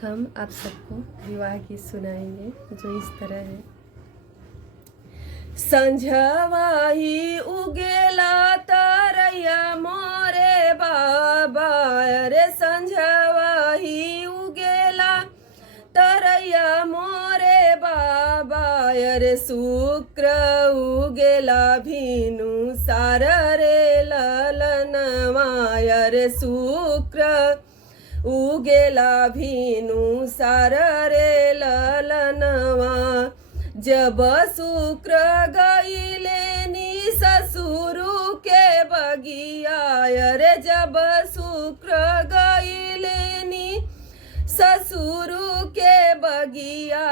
हम आप सबको विवाह गीत सुनाएंगे जो इस तरह है। संझवाही उगेला तरैया मोरे बाबा रे, संझवाही उगेला तरैया मोरे बाबा रे, शुक्र उगेला भीनु सार रे ललनवा रे, शुक्र उगेला भीनु सार रे ललनवा। जब शुक्र गईले नी ससुरु के बगिया रे, जब शुक्र गईले नी ससुरु के बगिया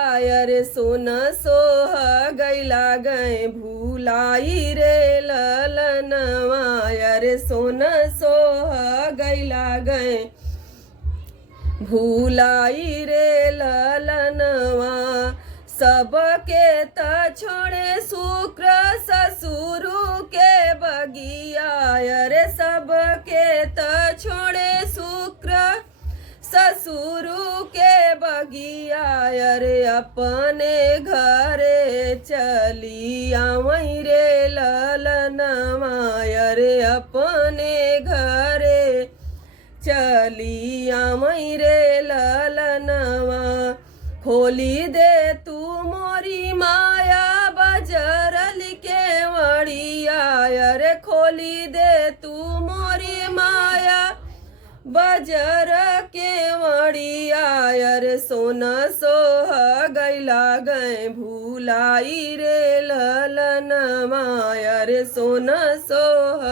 रे, सोन सोह गैला गए भूलाई रे ललनवा रे, सोन सोह गैला गए भूलाई रे ललनवा। सबके त छोड़े शुक्र ससुरु के बगिया रे, सबके त छोड़े शुक्र ससुरु के बगिया रे, अपने घरे चली आवई रे ललनवा रे, अपने घरे चली आवई रे ललनवा। खोली दे तू मोरी माया बजरल के वड़िया रे, खोली दे तू मोरी माया बजर के वड़िया रे, सोना सोह गैला गए भूलाई रे ललनवा रे, सोना सोह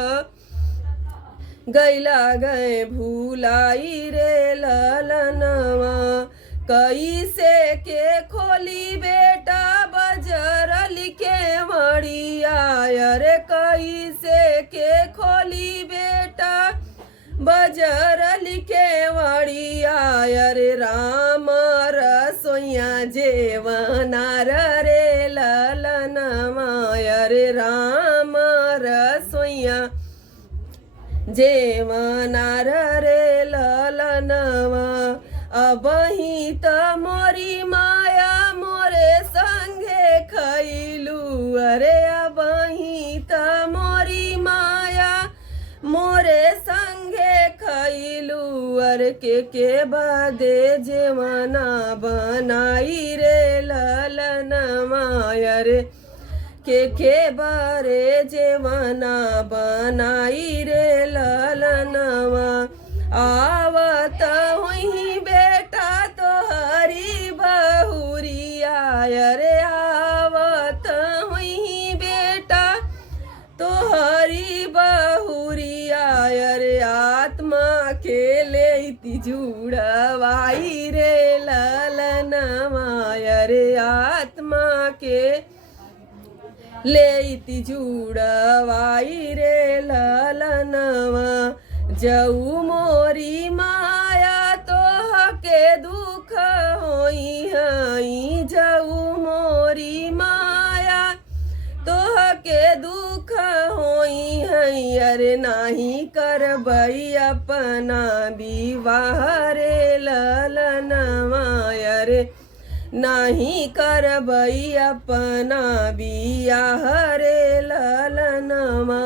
गैला गए भूलाई रे ललनवा। कैसे के खोली बेटा बजरल के वड़िया रे, कैसे के खोली बेटा बजरल के वड़िया रे, राम रसोइया जेवना रे ललनवा रे, राम रसोइया जेवना रे ललनवा। अबही त मोरी माया मोरे संगे खैलू अरे, अबही त मोरी माया मोरे संगे खैलू अरे, के बादे जेवना बनाई रे ललनवा रे, के बारे जेवना बनाई रे ललनवा। आवत हुई बेटा तोहरी बहुरिया रे, आवत हुई बेटा तोहरी बहुरिया रे, आत्मा के लेती जुड़वाई रे ललनवा रे, आत्मा के लेती जुड़वाई रे ललनवा। जऊ मोरी माया तोह के दुख होई हई, जऊ मोरी माया तोह के दुख होई हई अरे, नाही करबई अपना विवाह रे ललनवा रे, नाही करबई अपना बियाह रे ललनवा।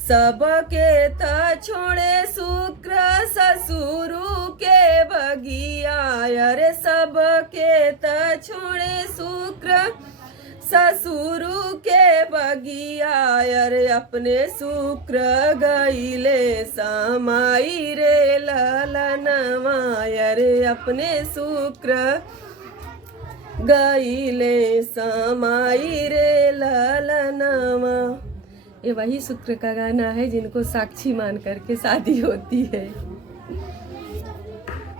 सबके त छोड़े शुक्र ससुरु के बगिया रे, सबके त छोड़े शुक्र ससुरु के बगिया रे, अपने शुक्र गईले समाई रे ललनवा रे, अपने शुक्र गईले समाई रे ललनवा। ये वही शुक्र का गाना है जिनको साक्षी मान करके शादी होती है।